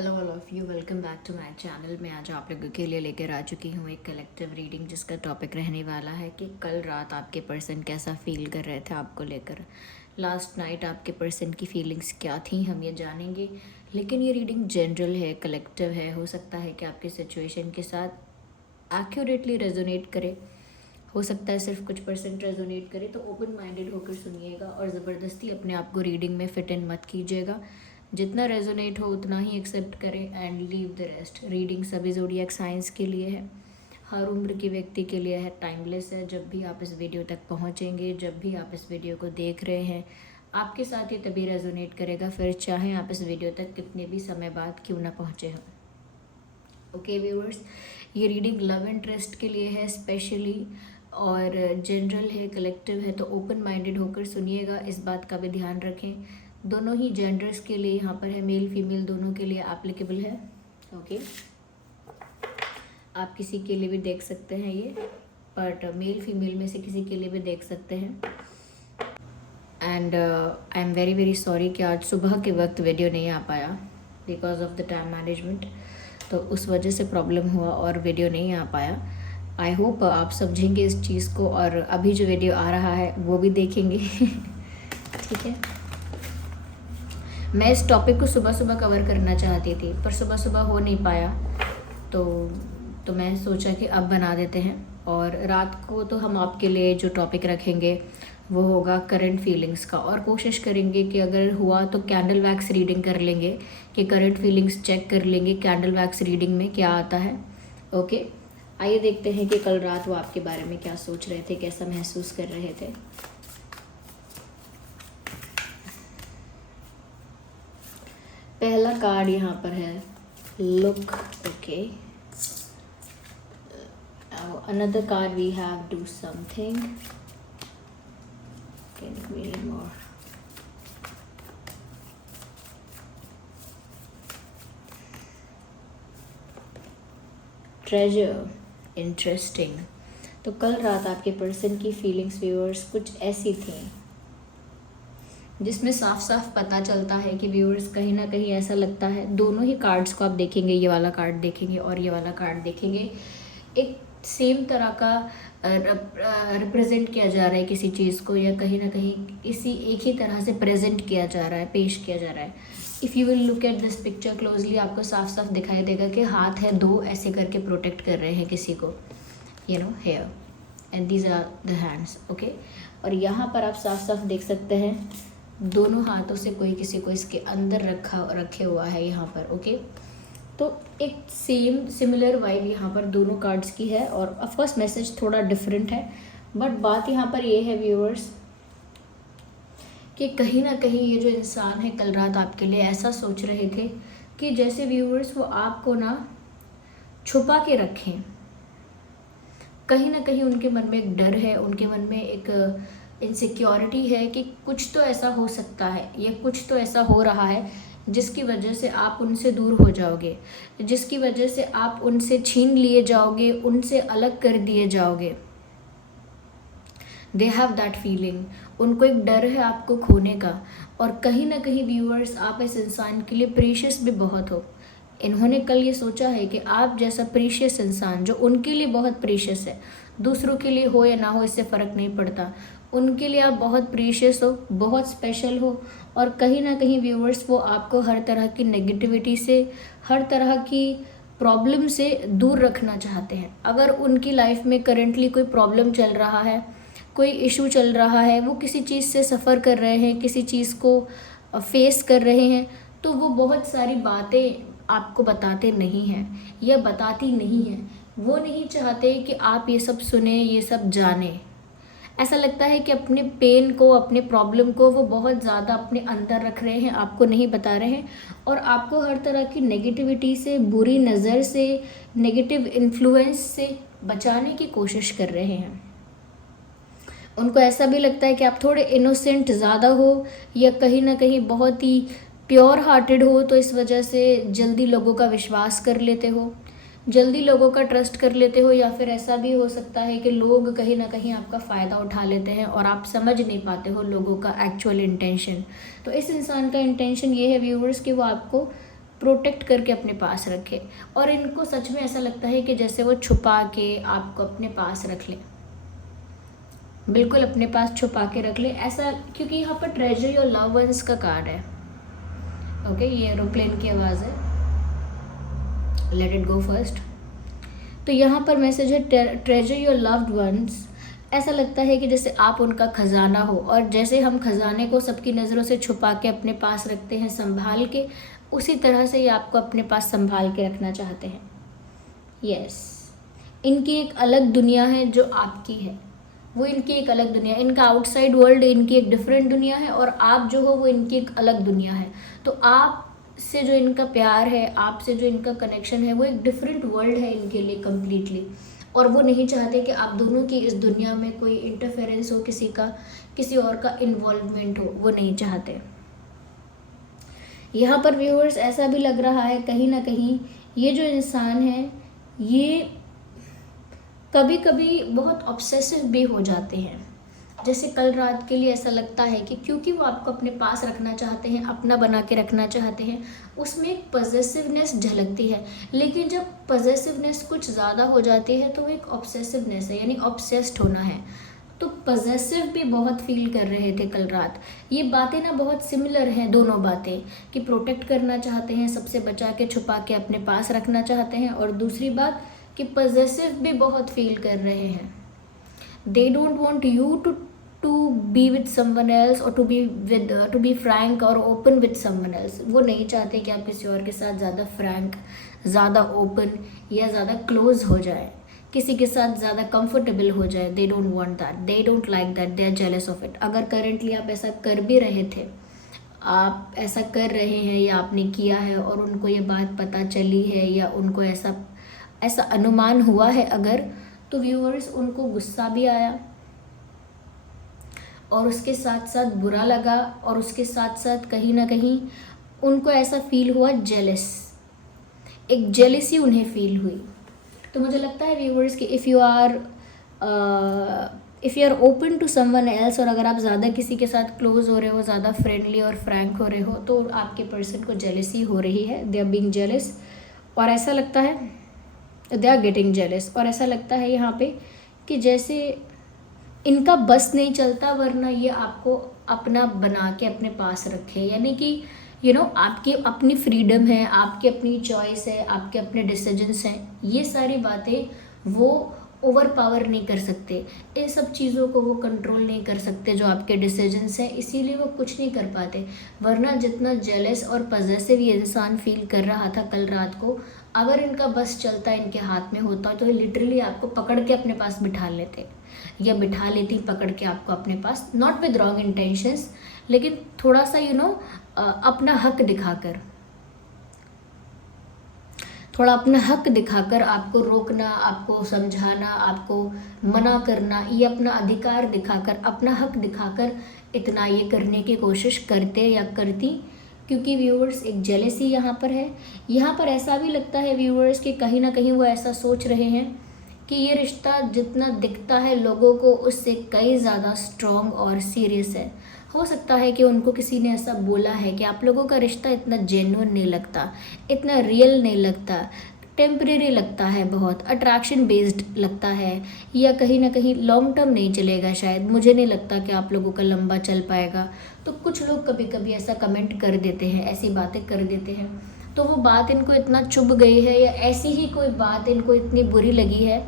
Hello all of you, welcome back to my channel. मैं आज आप लोगों के लिए लेकर आ चुकी हूँ एक कलेक्टिव रीडिंग जिसका टॉपिक रहने वाला है कि कल रात आपके पर्सन कैसा फील कर रहे थे आपको लेकर। लास्ट नाइट आपके पर्सन की फीलिंग्स क्या थी हम ये जानेंगे, लेकिन ये रीडिंग जनरल है, कलेक्टिव है। हो सकता है कि आपकी सिचुएशन के साथ एक्यूरेटली रेजोनेट करे, हो सकता है सिर्फ कुछ परसेंट रेजोनेट करे। तो ओपन माइंडेड होकर सुनिएगा और ज़बरदस्ती अपने आप को रीडिंग में फिट इन मत कीजिएगा। जितना रेजोनेट हो उतना ही एक्सेप्ट करें and leave the rest. Reading सभी ज़ोडिएक साइंस के लिए है, हर उम्र के व्यक्ति के लिए है, टाइमलेस है। जब भी आप इस वीडियो तक पहुंचेंगे, जब भी आप इस वीडियो को देख रहे हैं, आपके साथ ये तभी रेजोनेट करेगा, फिर चाहे आप इस वीडियो तक कितने भी समय बाद क्यों ना पहुँचे हों। ओके व्यूअर्स, ये रीडिंग लव एंड ट्रस्ट के लिए है स्पेशली, और जनरल है, कलेक्टिव है। तो ओपन माइंडेड होकर सुनिएगा, इस बात का भी ध्यान रखें। दोनों ही जेंडर्स के लिए यहाँ पर है, मेल फीमेल दोनों के लिए एप्लीकेबल है। ओके, आप किसी के लिए भी देख सकते हैं ये, बट मेल फीमेल में से किसी के लिए भी देख सकते हैं। And I am very very sorry कि आज सुबह के वक्त वीडियो नहीं आ पाया because of the time management. तो उस वजह से प्रॉब्लम हुआ और वीडियो नहीं आ पाया। आई होप आप समझेंगे इस चीज़ को, और अभी जो वीडियो आ रहा है वो भी देखेंगे। ठीक है, मैं इस टॉपिक को सुबह सुबह कवर करना चाहती थी पर सुबह सुबह हो नहीं पाया, तो मैं सोचा कि अब बना देते हैं। और रात को तो हम आपके लिए जो टॉपिक रखेंगे वो होगा करंट फीलिंग्स का, और कोशिश करेंगे कि अगर हुआ तो कैंडल वैक्स रीडिंग कर लेंगे, कि करंट फीलिंग्स चेक कर लेंगे कैंडल वैक्स रीडिंग में क्या आता है। ओके, आइए देखते हैं कि कल रात वो आपके बारे में क्या सोच रहे थे, कैसा महसूस कर रहे थे। पहला कार्ड यहाँ पर है look. Okay, another card we have do something. Can we read more? Treasure, interesting। तो कल रात आपके पर्सन की फीलिंग्स व्यूअर्स कुछ ऐसी थी जिसमें साफ साफ पता चलता है कि व्यूअर्स कहीं ना कहीं ऐसा लगता है, दोनों ही कार्ड्स को आप देखेंगे, ये वाला कार्ड देखेंगे और ये वाला कार्ड देखेंगे, एक सेम तरह का रिप्रेजेंट किया जा रहा है किसी चीज़ को, या कहीं ना कहीं इसी एक ही तरह से प्रेजेंट किया जा रहा है, पेश किया जा रहा है। If you will look at this picture closely, आपको साफ साफ दिखाई देगा कि हाथ है दो ऐसे करके प्रोटेक्ट कर रहे हैं किसी को, here, and these are the hands. Okay, और यहाँ पर आप साफ साफ देख सकते हैं दोनों हाथों से कोई किसी को इसके अंदर रखे हुआ है यहाँ पर। ओके, तो एक सिमिलर वाइब यहाँ पर दोनों कार्ड्स की है, और ऑफकोर्स मैसेज थोड़ा डिफरेंट है, बट बात यहाँ पर ये है व्यूअर्स कि कहीं ना कहीं ये जो इंसान है कल रात आपके लिए ऐसा सोच रहे थे कि जैसे व्यूअर्स वो आपको ना छुपा के रखें। कहीं ना कहीं उनके मन में एक डर है, उनके मन में एक इनसिक्योरिटी है कि कुछ तो ऐसा हो सकता है, या कुछ तो ऐसा हो रहा है जिसकी वजह से आप उनसे दूर हो जाओगे, जिसकी वजह से आप उनसे छीन लिए जाओगे, उनसे अलग कर दिए जाओगे। दे हैव दैट फीलिंग, उनको एक डर है आपको खोने का। और कहीं ना कहीं व्यूअर्स आप इस इंसान के लिए प्रीशियस भी बहुत हो। इन्होंने कल ये सोचा है कि आप जैसा प्रीशियस इंसान जो उनके लिए बहुत प्रीशियस है, दूसरों के लिए हो या ना हो इससे फ़र्क नहीं पड़ता, उनके लिए आप बहुत प्रीशियस हो, बहुत स्पेशल हो। और कहीं ना कहीं व्यूअर्स वो आपको हर तरह की नेगेटिविटी से, हर तरह की प्रॉब्लम से दूर रखना चाहते हैं। अगर उनकी लाइफ में करंटली कोई प्रॉब्लम चल रहा है, कोई इशू चल रहा है, वो किसी चीज़ से सफ़र कर रहे हैं, किसी चीज़ को फेस कर रहे हैं, तो वो बहुत सारी बातें आपको बताते नहीं हैं या बताती नहीं हैं। वो नहीं चाहते कि आप ये सब सुने, ये सब जाने। ऐसा लगता है कि अपने पेन को, अपने प्रॉब्लम को वो बहुत ज़्यादा अपने अंदर रख रहे हैं, आपको नहीं बता रहे हैं, और आपको हर तरह की नेगेटिविटी से, बुरी नज़र से, नेगेटिव इन्फ्लुएंस से बचाने की कोशिश कर रहे हैं। उनको ऐसा भी लगता है कि आप थोड़े इनोसेंट ज़्यादा हो, या कहीं ना कहीं बहुत ही प्योर हार्टेड हो, तो इस वजह से जल्दी लोगों का विश्वास कर लेते हो, जल्दी लोगों का ट्रस्ट कर लेते हो, या फिर ऐसा भी हो सकता है कि लोग कहीं ना कहीं आपका फ़ायदा उठा लेते हैं और आप समझ नहीं पाते हो लोगों का एक्चुअल इंटेंशन। तो इस इंसान का इंटेंशन ये है व्यूअर्स कि वो आपको प्रोटेक्ट करके अपने पास रखे, और इनको सच में ऐसा लगता है कि जैसे वो छुपा के आपको अपने पास रख ले, बिल्कुल अपने पास छुपा के रख ले ऐसा, क्योंकि यहाँ पर ट्रेजर योर लव वंस का कार्ड है। ओके, ये एरोप्लेन की आवाज़ है, लेट इट गो फर्स्ट। तो यहाँ पर मैसेज है ट्रेजर योर लव्ड वंस। ऐसा लगता है कि जैसे आप उनका खजाना हो, और जैसे हम खजाने को सबकी नज़रों से छुपा के अपने पास रखते हैं संभाल के, उसी तरह से ये आपको अपने पास संभाल के रखना चाहते हैं। यस, इनकी एक अलग दुनिया है जो आपकी है, वो इनकी एक अलग दुनिया है। इनका आउटसाइड वर्ल्ड इनकी एक डिफरेंट दुनिया है, और आप जो हो वो इनकी एक अलग दुनिया है। तो आप से जो इनका प्यार है, आपसे जो इनका कनेक्शन है, वो एक डिफरेंट वर्ल्ड है इनके लिए कम्प्लीटली, और वो नहीं चाहते कि आप दोनों की इस दुनिया में कोई इंटरफेरेंस हो, किसी और का इन्वॉल्वमेंट हो, वो नहीं चाहते। यहाँ पर व्यूअर्स ऐसा भी लग रहा है कहीं ना कहीं ये जो इंसान है ये कभी कभी बहुत ऑब्सेसिव भी हो जाते हैं। जैसे कल रात के लिए ऐसा लगता है कि क्योंकि वो आपको अपने पास रखना चाहते हैं, अपना बना के रखना चाहते हैं, उसमें एक पॉजेसिवनेस झलकती है। लेकिन जब पॉजेसिवनेस कुछ ज़्यादा हो जाती है तो वो एक ऑब्सेसिवनेस है, यानी ऑब्सेस्ड होना है। तो पॉजेसिव भी बहुत फील कर रहे थे कल रात। ये बातें ना बहुत सिमिलर हैं, दोनों बातें, कि प्रोटेक्ट करना चाहते हैं, सबसे बचा के छुपा के अपने पास रखना चाहते हैं, और दूसरी बात कि पॉजेसिव भी बहुत फील कर रहे हैं। They don't want you to be with someone else, और टू बी फ्रैंक और ओपन विद समवन एल्स। वो नहीं चाहते कि आप किसी और के साथ ज़्यादा फ्रैंक, ज़्यादा ओपन या ज़्यादा क्लोज हो जाए, किसी के साथ ज़्यादा कंफर्टेबल हो जाए। They don't want that, they don't like that, they are jealous of it. अगर करेंटली आप ऐसा कर भी रहे थे, आप ऐसा कर रहे हैं या आपने किया है और उनको ये बात पता चली है, या उनको ऐसा अनुमान हुआ है अगर, तो व्यूअर्स उनको गुस्सा भी आया, और उसके साथ साथ बुरा लगा, और उसके साथ साथ कहीं ना कहीं उनको ऐसा फील हुआ जेलस, एक जेलसी उन्हें फील हुई। तो मुझे लगता है व्यूअर्स कि if you are open to someone else, और अगर आप ज़्यादा किसी के साथ क्लोज हो रहे हो, ज़्यादा फ्रेंडली और फ्रैंक हो रहे हो, तो आपके पर्सन को जेलसी हो रही है। दे आर बीइंग जेलस, और ऐसा लगता है दे आर गेटिंग जेलस, और ऐसा लगता है यहाँ पे कि जैसे इनका बस नहीं चलता, वरना ये आपको अपना बना के अपने पास रखे। यानी कि आपकी अपनी फ्रीडम है, आपकी अपनी चॉइस है, आपके अपने डिसीजंस हैं, ये सारी बातें वो ओवर पावर नहीं कर सकते, इन सब चीज़ों को वो कंट्रोल नहीं कर सकते जो आपके डिसीजंस हैं, इसीलिए वो कुछ नहीं कर पाते। वरना जितना जेलस और पॉजेसिव ये इंसान फील कर रहा था कल रात को, अगर इनका बस चलता इनके हाथ में होता तो ये लिटरली आपको पकड़ के अपने पास बिठा लेते, या बिठा लेती पकड़ के आपको अपने पास, नॉट विद रॉन्ग इंटेंशंस, लेकिन थोड़ा सा अपना हक दिखाकर, थोड़ा अपना हक दिखाकर आपको रोकना, आपको समझाना, आपको मना करना, ये अपना अधिकार दिखाकर, अपना हक दिखाकर इतना ये करने की कोशिश करते या करती। क्योंकि व्यूअर्स एक जेलेसी यहाँ पर है। यहाँ पर ऐसा भी लगता है व्यूअर्स कि कहीं ना कहीं वो ऐसा सोच रहे हैं कि ये रिश्ता जितना दिखता है लोगों को उससे कई ज़्यादा स्ट्रॉन्ग और सीरियस है। हो सकता है कि उनको किसी ने ऐसा बोला है कि आप लोगों का रिश्ता इतना जेन्युइन नहीं लगता, इतना रियल नहीं लगता, टेम्परेरी लगता है, बहुत अट्रैक्शन बेस्ड लगता है, या कहीं ना कहीं लॉन्ग टर्म नहीं चलेगा शायद, मुझे नहीं लगता कि आप लोगों का लंबा चल पाएगा। तो कुछ लोग कभी कभी ऐसा कमेंट कर देते हैं, ऐसी बातें कर देते हैं। तो वो बात इनको इतना चुभ गई है, या ऐसी ही कोई बात इनको इतनी बुरी लगी है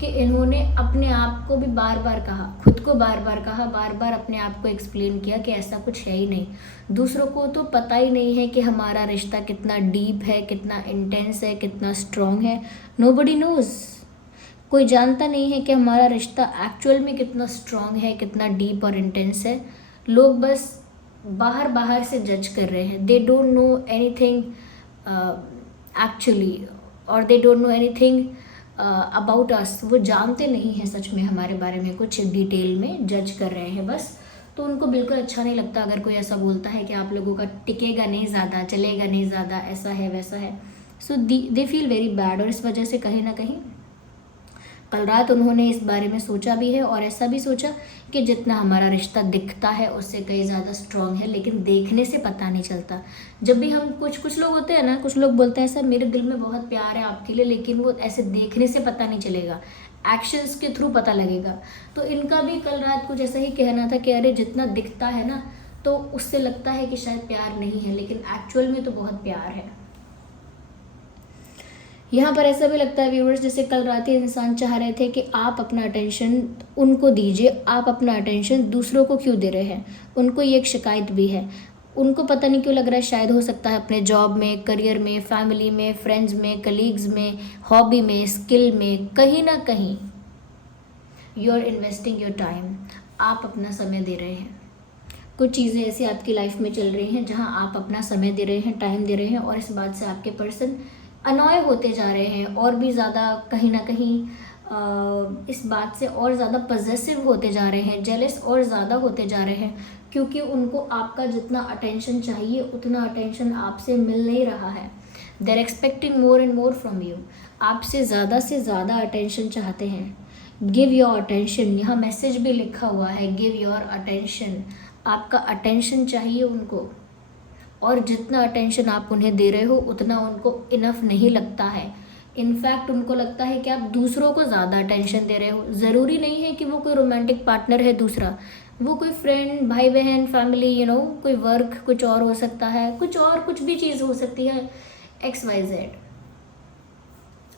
कि इन्होंने अपने आप को भी बार बार कहा, खुद को बार बार कहा, बार बार अपने आप को एक्सप्लेन किया कि ऐसा कुछ है ही नहीं। दूसरों को तो पता ही नहीं है कि हमारा रिश्ता कितना डीप है, कितना इंटेंस है, कितना स्ट्रॉन्ग है। नोबडी नोज़, कोई जानता नहीं है कि हमारा रिश्ता एक्चुअल में कितना स्ट्रॉन्ग है, कितना डीप और इंटेंस है। लोग बस बाहर बाहर से जज कर रहे हैं। They don't know anything actually, और they don't know anything about us. वो जानते नहीं हैं सच में हमारे बारे में, कुछ डिटेल में जज कर रहे हैं बस। तो उनको बिल्कुल अच्छा नहीं लगता अगर कोई ऐसा बोलता है कि आप लोगों का टिकेगा नहीं ज़्यादा, चलेगा नहीं ज़्यादा, ऐसा है वैसा है। सो दे फील वेरी बैड, और इस वजह से कहीं ना कहीं कल रात उन्होंने इस बारे में सोचा भी है और ऐसा भी सोचा कि जितना हमारा रिश्ता दिखता है उससे कहीं ज़्यादा स्ट्रांग है, लेकिन देखने से पता नहीं चलता। जब भी हम कुछ लोग होते हैं ना, कुछ लोग बोलते हैं ऐसा मेरे दिल में बहुत प्यार है आपके लिए, लेकिन वो ऐसे देखने से पता नहीं चलेगा, एक्शंस के थ्रू पता लगेगा। तो इनका भी कल रात कुछ ऐसा ही कहना था कि अरे जितना दिखता है ना तो उससे लगता है कि शायद प्यार नहीं है, लेकिन एक्चुअल में तो बहुत प्यार है। यहाँ पर ऐसा भी लगता है व्यूअर्स जैसे कल रात ही इंसान चाह रहे थे कि आप अपना अटेंशन उनको दीजिए, आप अपना अटेंशन दूसरों को क्यों दे रहे हैं। उनको ये एक शिकायत भी है, उनको पता नहीं क्यों लग रहा है, शायद हो सकता है अपने जॉब में, करियर में, फैमिली में, फ्रेंड्स में, कलीग्स में, हॉबी में, स्किल में, कहीं ना कहीं you are investing your time, आप अपना समय दे रहे हैं। कुछ चीज़ें ऐसी आपकी लाइफ में चल रही हैं जहां आप अपना समय दे रहे हैं, टाइम दे रहे हैं, और इस बात से आपके पर्सन अनॉय होते जा रहे हैं और भी ज़्यादा कहीं ना कहीं इस बात से और ज़्यादा पजेसिव होते जा रहे हैं, जेलस और ज़्यादा होते जा रहे हैं, क्योंकि उनको आपका जितना अटेंशन चाहिए उतना अटेंशन आपसे मिल नहीं रहा है। They are expecting more and more from you, आपसे ज़्यादा अटेंशन चाहते हैं। गिव योर अटेंशन, यहाँ मैसेज भी लिखा हुआ है, गिव योर अटेंशन, आपका अटेंशन चाहिए उनको, और जितना अटेंशन आप उन्हें दे रहे हो उतना उनको इनफ नहीं लगता है। इनफैक्ट उनको लगता है कि आप दूसरों को ज़्यादा अटेंशन दे रहे हो। ज़रूरी नहीं है कि वो कोई रोमांटिक पार्टनर है दूसरा, वो कोई फ्रेंड, भाई बहन, फैमिली, कोई वर्क, कुछ और हो सकता है, कुछ भी चीज़ हो सकती है, XYZ।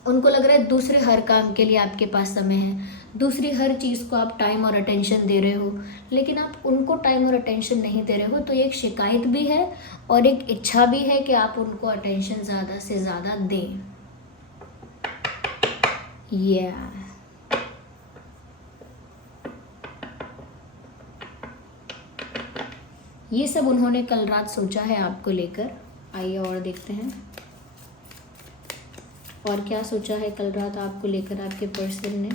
उनको लग रहा है दूसरे हर काम के लिए आपके पास समय है, दूसरी हर चीज़ को आप टाइम और अटेंशन दे रहे हो, लेकिन आप उनको टाइम और अटेंशन नहीं दे रहे हो। तो ये एक शिकायत भी है और एक इच्छा भी है कि आप उनको अटेंशन ज़्यादा से ज़्यादा दें। ये सब उन्होंने कल रात सोचा है आपको लेकर। आइए और देखते हैं और क्या सोचा है कल रात आपको लेकर आपके पर्सन ने।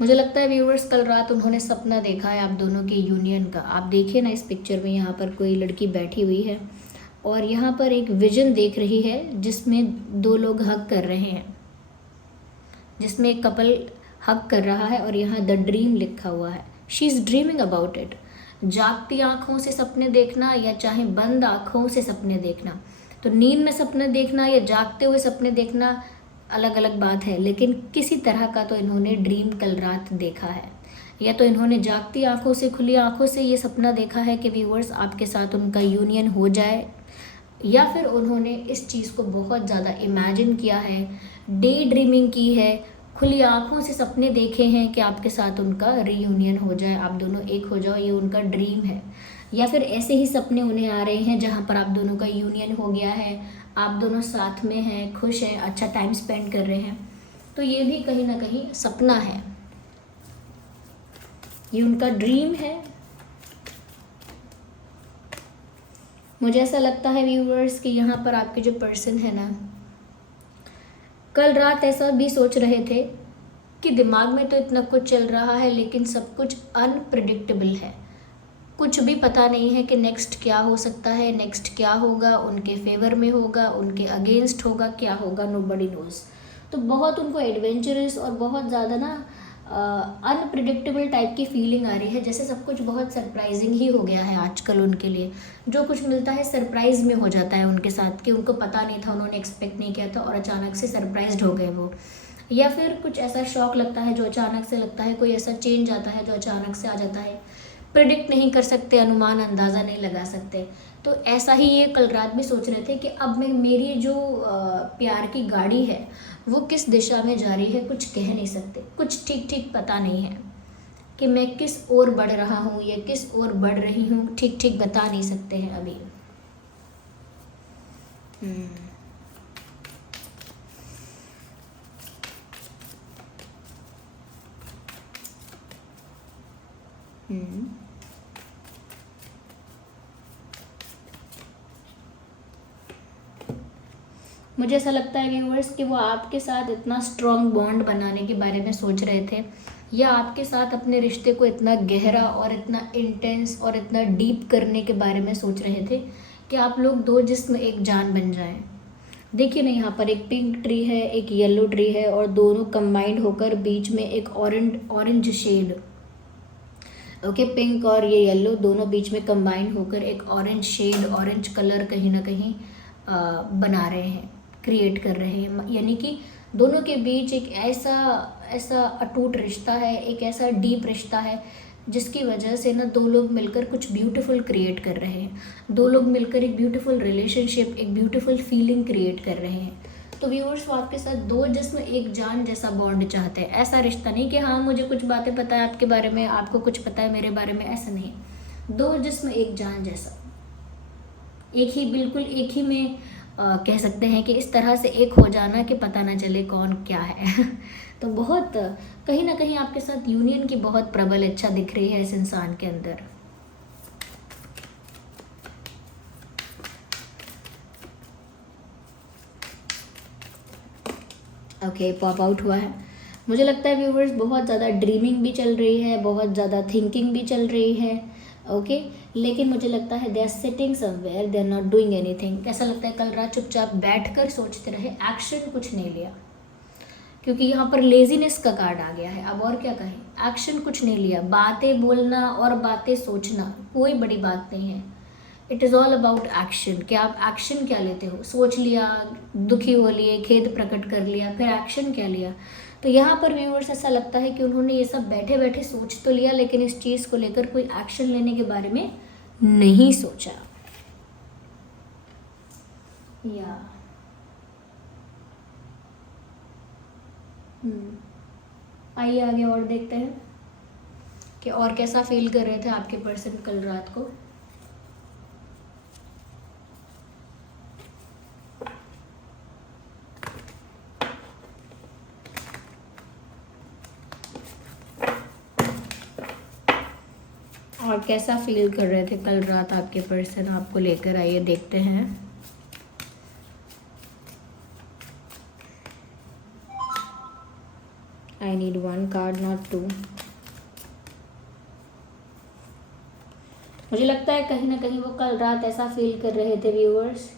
मुझे लगता है व्यूअर्स कल रात उन्होंने सपना देखा है आप दोनों के यूनियन का। आप देखिए ना इस पिक्चर में, यहाँ पर कोई लड़की बैठी हुई है और यहाँ पर एक विजन देख रही है जिसमें दो लोग हग कर रहे हैं, जिसमें एक कपल हग कर रहा है और यहाँ द ड्रीम लिखा हुआ है। She is dreaming about it. जागती आँखों से सपने देखना या चाहे बंद आँखों से सपने देखना, तो नींद में सपने देखना या जागते हुए सपने देखना अलग अलग बात है, लेकिन किसी तरह का तो इन्होंने ड्रीम कल रात देखा है। या तो इन्होंने जागती आंखों से, खुली आंखों से ये सपना देखा है कि व्यूअर्स आपके साथ उनका यूनियन हो जाए, या फिर उन्होंने इस चीज़ को बहुत ज़्यादा इमेजिन किया है, डे ड्रीमिंग की है, खुली आंखों से सपने देखे हैं कि आपके साथ उनका रीयूनियन हो जाए, आप दोनों एक हो जाओ, ये उनका ड्रीम है। या फिर ऐसे ही सपने उन्हें आ रहे हैं जहाँ पर आप दोनों का यूनियन हो गया है, आप दोनों साथ में हैं, खुश हैं, अच्छा टाइम स्पेंड कर रहे हैं। तो ये भी कहीं ना कहीं सपना है, ये उनका ड्रीम है। मुझे ऐसा लगता है व्यूअर्स कि यहाँ पर आपके जो पर्सन है ना, कल रात ऐसा भी सोच रहे थे कि दिमाग में तो इतना कुछ चल रहा है लेकिन सब कुछ अनप्रिडिक्टेबल है, कुछ भी पता नहीं है कि नेक्स्ट क्या हो सकता है, नेक्स्ट क्या होगा, उनके फेवर में होगा, उनके अगेंस्ट होगा, क्या होगा, नोबडी नोज। तो बहुत उनको एडवेंचरस और बहुत ज़्यादा ना अनप्रिडिक्टेबल टाइप की फीलिंग आ रही है, जैसे सब कुछ बहुत सरप्राइजिंग ही हो गया है आजकल उनके लिए। जो कुछ मिलता है सरप्राइज में हो जाता है उनके साथ, कि उनको पता नहीं था, उन्होंने एक्सपेक्ट नहीं किया था और अचानक से सरप्राइज्ड हो गए वो। या फिर कुछ ऐसा शॉक लगता है जो अचानक से लगता है, कोई ऐसा चेंज आता है जो अचानक से आ जाता है, प्रिडिक्ट नहीं कर सकते, अनुमान अंदाज़ा नहीं लगा सकते। तो ऐसा ही ये कल रात भी सोच रहे थे कि अब मैं मेरी जो प्यार की गाड़ी है वो किस दिशा में जा रही है, कुछ कह नहीं सकते, कुछ ठीक ठीक पता नहीं है कि मैं किस ओर बढ़ रहा हूँ या किस ओर बढ़ रही हूँ, ठीक ठीक बता नहीं सकते हैं अभी। मुझे ऐसा लगता है व्यूअर्स कि वो आपके साथ इतना स्ट्रॉन्ग बॉन्ड बनाने के बारे में सोच रहे थे, या आपके साथ अपने रिश्ते को इतना गहरा और इतना इंटेंस और इतना डीप करने के बारे में सोच रहे थे कि आप लोग दो जिस्म एक जान बन जाएं। देखिए ना, यहाँ पर एक पिंक ट्री है, एक येलो ट्री है, और दोनों कंबाइंड होकर बीच में एक ऑरेंज शेड, ओके, पिंक और ये येलो दोनों बीच में कंबाइन होकर एक ऑरेंज शेड, ऑरेंज कलर कहीं ना कहीं बना रहे हैं, क्रिएट कर रहे हैं। यानी कि दोनों के बीच एक ऐसा ऐसा अटूट रिश्ता है, एक ऐसा डीप रिश्ता है, जिसकी वजह से ना दो लोग मिलकर कुछ ब्यूटीफुल क्रिएट कर रहे हैं। दो लोग मिलकर एक ब्यूटीफुल रिलेशनशिप, एक ब्यूटीफुल फीलिंग क्रिएट कर रहे हैं। तो व्यूअर्स, वो आपके साथ दो जिस्म एक जान जैसा बॉन्ड चाहते हैं। ऐसा रिश्ता नहीं कि हाँ मुझे कुछ बातें पता है आपके बारे में, आपको कुछ पता है मेरे बारे में, ऐसा नहीं। दो जिस्म एक जान जैसा, एक ही, बिल्कुल एक ही में कह सकते हैं कि इस तरह से एक हो जाना कि पता ना चले कौन क्या है। तो बहुत कहीं ना कहीं आपके साथ यूनियन की बहुत प्रबल इच्छा दिख रही है इस इंसान के अंदर। ओके, पॉप आउट हुआ है। मुझे लगता है व्यूवर्स, बहुत ज़्यादा ड्रीमिंग भी चल रही है, बहुत ज़्यादा थिंकिंग भी चल रही है, ओके। लेकिन मुझे लगता है they are sitting somewhere, they are not doing anything. ऐसा लगता है कल रात चुपचाप बैठकर सोचते रहे, एक्शन कुछ नहीं लिया, क्योंकि यहाँ पर लेजीनेस का कार्ड आ गया है। अब और क्या कहें, एक्शन कुछ नहीं लिया। बातें बोलना और बातें सोचना कोई बड़ी बात नहीं है। It is all about action, कि आप एक्शन क्या लेते हो। सोच लिया, दुखी हो लिए, खेद प्रकट कर लिया, फिर एक्शन क्या लिया। तो यहाँ पर व्यूअर्स ऐसा लगता है कि उन्होंने ये सब बैठे बैठे सोच तो लिया, लेकिन इस चीज़ को लेकर कोई एक्शन लेने के बारे में नहीं सोचा। या आइए आगे और देखते हैं कि और कैसा फील कर रहे थे आपके पर्सन कल रात को। और कैसा फील कर रहे थे कल रात आपके पर्सन आपको लेकर, आइए देखते हैं। I need one card, not two. मुझे लगता है कहीं ना कहीं वो कल रात ऐसा फील कर रहे थे व्यूअर्स,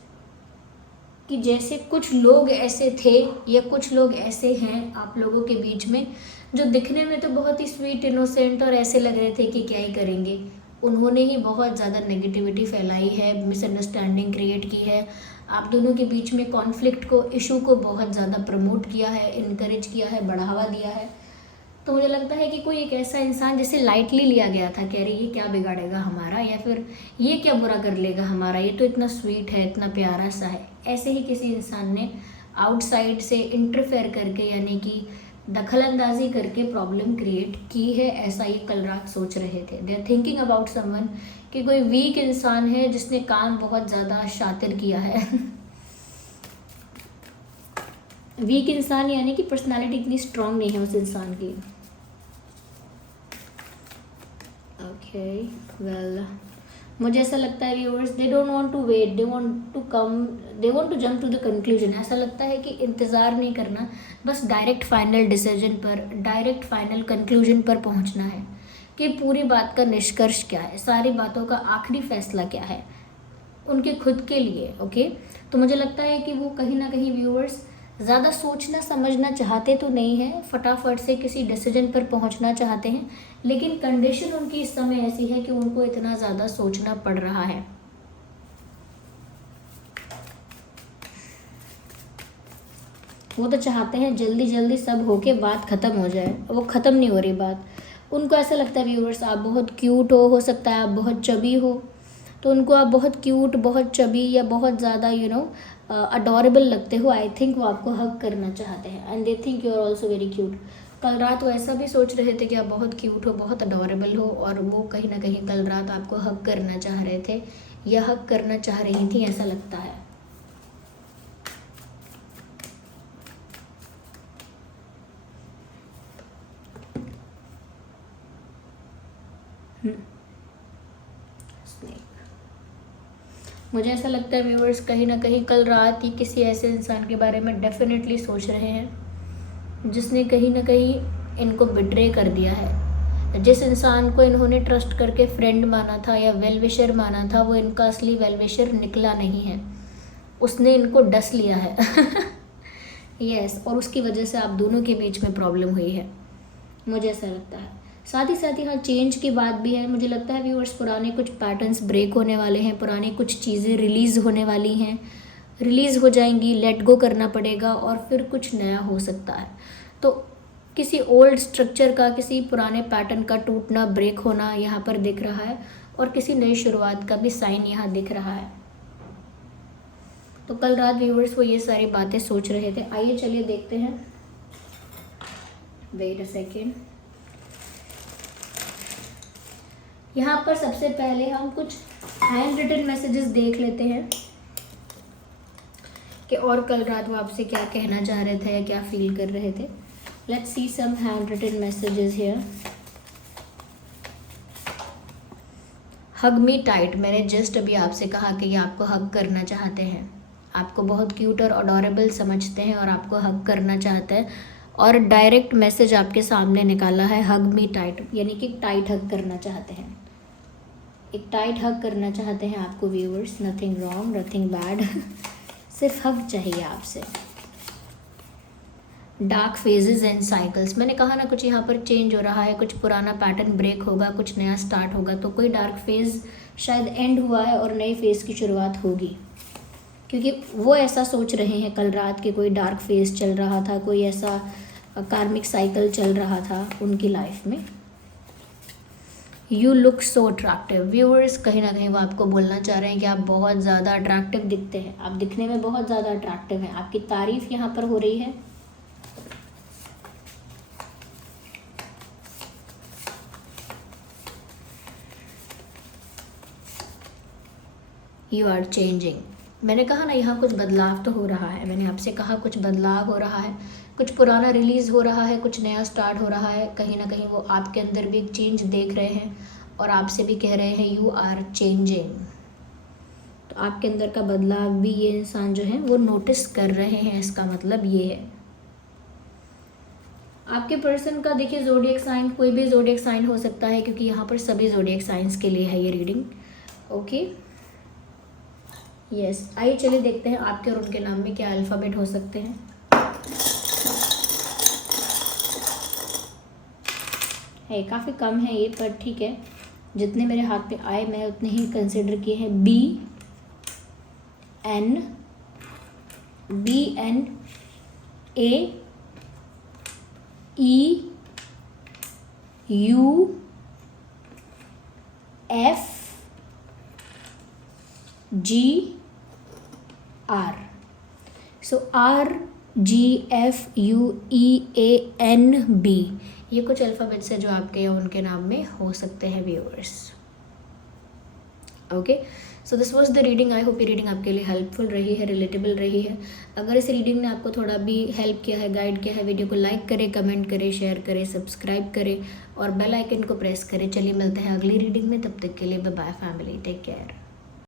कि जैसे कुछ लोग ऐसे थे या कुछ लोग ऐसे हैं आप लोगों के बीच में, जो दिखने में तो बहुत ही स्वीट, इनोसेंट और ऐसे लग रहे थे कि क्या ही करेंगे। उन्होंने ही बहुत ज़्यादा नेगेटिविटी फैलाई है, मिसअंडरस्टैंडिंग क्रिएट की है, आप दोनों के बीच में कॉन्फ्लिक्ट को, इशू को बहुत ज़्यादा प्रमोट किया है, इनकरेज किया है, बढ़ावा दिया है। तो मुझे लगता है कि कोई एक ऐसा इंसान जिसे लाइटली लिया गया था, कह रही ये क्या बिगाड़ेगा हमारा, या फिर ये क्या बुरा कर लेगा हमारा, ये तो इतना स्वीट है, इतना प्यारा सा है, ऐसे ही किसी इंसान ने आउटसाइड से इंटरफेयर करके, यानी कि दखल अंदाजी करके प्रॉब्लम क्रिएट की है। ऐसा ये कल रात सोच रहे थे। They are thinking about someone, कि कोई वीक इंसान है जिसने काम बहुत ज़्यादा शातिर किया है। वीक इंसान यानी कि पर्सनालिटी इतनी स्ट्रांग नहीं है उस इंसान की। ओके, वेल, मुझे ऐसा लगता है viewers, they don't want to wait, they want to jump to the conclusion. ऐसा लगता है कि इंतज़ार नहीं करना, बस डायरेक्ट फाइनल डिसीजन पर, डायरेक्ट फाइनल कंक्लूजन पर पहुंचना है कि पूरी बात का निष्कर्ष क्या है, सारी बातों का आखिरी फैसला क्या है उनके खुद के लिए, ओके। तो मुझे लगता है कि वो कहीं ना कहीं व्यूअर्स ज़्यादा सोचना समझना चाहते तो नहीं हैं, फटाफट से किसी डिसीजन पर पहुंचना चाहते हैं, लेकिन कंडीशन उनकी इस समय ऐसी है कि उनको इतना ज़्यादा सोचना पड़ रहा है। वो तो चाहते हैं जल्दी जल्दी सब होके बात ख़त्म हो जाए, वो ख़त्म नहीं हो रही बात। उनको ऐसा लगता है व्यूअर्स, आप बहुत क्यूट हो सकता है आप बहुत चबी हो, तो उनको आप बहुत क्यूट, बहुत चबी या बहुत ज़्यादा अडोरेबल लगते हो। आई थिंक वो आपको हग करना चाहते हैं, and they think you are also very cute. कल रात वो ऐसा भी सोच रहे थे कि आप बहुत क्यूट हो, बहुत अडोरेबल हो, और वो कहीं ना कहीं कल रात आपको हग करना चाह रहे थे या हग करना चाह रही थी, ऐसा लगता है। मुझे ऐसा लगता है व्यूअर्स, कहीं ना कहीं कल रात ही किसी ऐसे इंसान के बारे में डेफिनेटली सोच रहे हैं जिसने कहीं ना कहीं इनको बिट्रे कर दिया है। जिस इंसान को इन्होंने ट्रस्ट करके फ्रेंड माना था या वेल विशर माना था, वो इनका असली वेल विशर निकला नहीं है। उसने इनको डस लिया है यस और उसकी वजह से आप दोनों के बीच में प्रॉब्लम हुई है, मुझे ऐसा लगता है। साथ ही हाँ चेंज की बात भी है। मुझे लगता है व्यूअर्स पुराने कुछ पैटर्न्स ब्रेक होने वाले हैं, पुराने कुछ चीज़ें रिलीज़ होने वाली हैं, रिलीज़ हो जाएंगी, लेट गो करना पड़ेगा और फिर कुछ नया हो सकता है। तो किसी ओल्ड स्ट्रक्चर का, किसी पुराने पैटर्न का टूटना, ब्रेक होना यहाँ पर दिख रहा है और किसी नई शुरुआत का भी साइन यहाँ दिख रहा है। तो कल रात व्यूअर्स वो ये सारी बातें सोच रहे थे। आइए चलिए देखते हैं, वेट अ सेकेंड। यहाँ पर सबसे पहले हम कुछ हैंड रिटन मैसेजेस देख लेते हैं कि और कल रात वो आपसे क्या कहना चाह रहे थे या क्या फील कर रहे थे। Let's see some hand written messages here. Hug me tight, मैंने जस्ट अभी आपसे कहा कि ये आपको हग करना चाहते हैं, आपको बहुत क्यूट और अडोरेबल समझते हैं और आपको हग करना चाहते हैं और डायरेक्ट मैसेज आपके सामने निकाला है हग मी टाइट, यानी कि टाइट हग करना चाहते हैं, एक टाइट हग करना चाहते हैं आपको viewers. Nothing wrong, nothing bad सिर्फ हग चाहिए आपसे। डार्क फेजेस एंड साइकिल्स, मैंने कहा ना कुछ यहाँ पर चेंज हो रहा है, कुछ पुराना पैटर्न ब्रेक होगा, कुछ नया स्टार्ट होगा। तो कोई डार्क फेज शायद एंड हुआ है और नए फेज की शुरुआत होगी, क्योंकि वो ऐसा सोच रहे हैं कल रात के कोई डार्क फेज चल रहा था, कोई ऐसा कार्मिक साइकिल चल रहा था उनकी लाइफ में। You look so attractive, viewers कहीं ना कहीं वो आपको बोलना चाह रहे हैं कि आप बहुत ज़्यादा अट्रैक्टिव दिखते हैं, आप दिखने में बहुत ज़्यादा अट्रैक्टिव हैं, आपकी तारीफ यहाँ पर हो रही है। यू आर चेंजिंग, मैंने कहा ना यहाँ कुछ बदलाव तो हो रहा है, मैंने आपसे कहा कुछ बदलाव हो रहा है, कुछ पुराना रिलीज़ हो रहा है, कुछ नया स्टार्ट हो रहा है। कहीं ना कहीं वो आपके अंदर भी एक चेंज देख रहे हैं और आपसे भी कह रहे हैं यू आर चेंजिंग। तो आपके अंदर का बदलाव भी ये इंसान जो है वो नोटिस कर रहे हैं, इसका मतलब ये है। आपके पर्सन का देखिए ज़ोडिएक साइन, कोई भी ज़ोडिएक साइन हो सकता है, क्योंकि यहाँ पर सभी ज़ोडिएक साइंस के लिए है ये रीडिंग। ओके यस, आइए चलिए देखते हैं आपके और उनके नाम में क्या अल्फ़ाबेट हो सकते हैं। है काफ़ी कम है ये, पर ठीक है, जितने मेरे हाथ पे आए मैं उतने ही कंसिडर किए हैं। BN AEUFGR, सो RGFUEANB, ये कुछ अल्फ़ाबेट्स है जो आपके या उनके नाम में हो सकते हैं viewers. Okay, so this was the reading. I hope ये रीडिंग आपके लिए हेल्पफुल रही है, रिलेटेबल रही है। अगर इस रीडिंग ने आपको थोड़ा भी हेल्प किया है, गाइड किया है, वीडियो को लाइक करें, कमेंट करें, शेयर करें, सब्सक्राइब करें और बेल आइकन को प्रेस करें। चलिए मिलते हैं अगली रीडिंग में, तब तक के लिए bye bye family, take care.